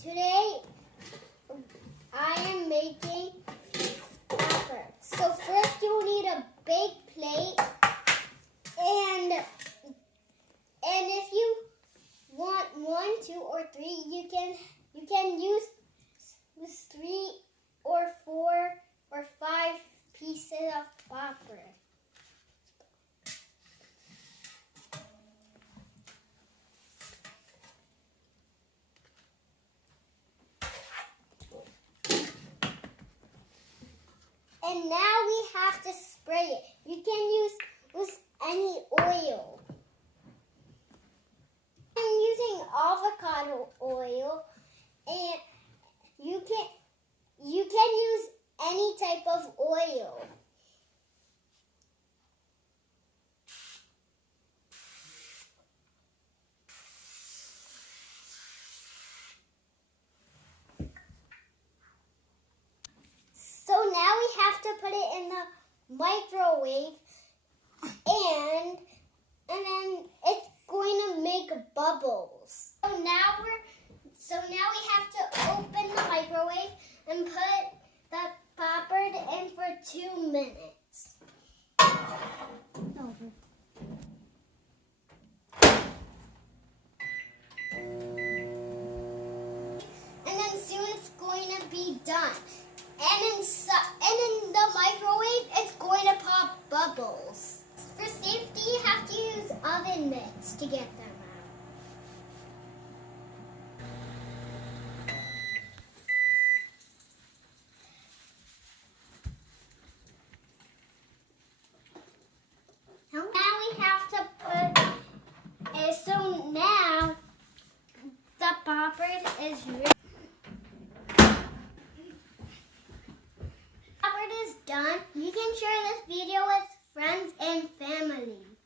Today I am making supper. So first you need a big plate, and if you want 1, 2, or 3, you can use 3 or 4 or 5 pieces of popper. And now we have to spray it. You can use any oil. I'm using avocado oil, and you can use any type of oil. So now we have to put it in the microwave, and then it's going to make bubbles. So now we have to open the microwave and put the popper in for 2 minutes. And then soon it's going to be done. And in the microwave, it's going to pop bubbles. For safety, you have to use oven mitts to get them out. Now we have to put, so now the popper is ready. Is done. You can share this video with friends and family.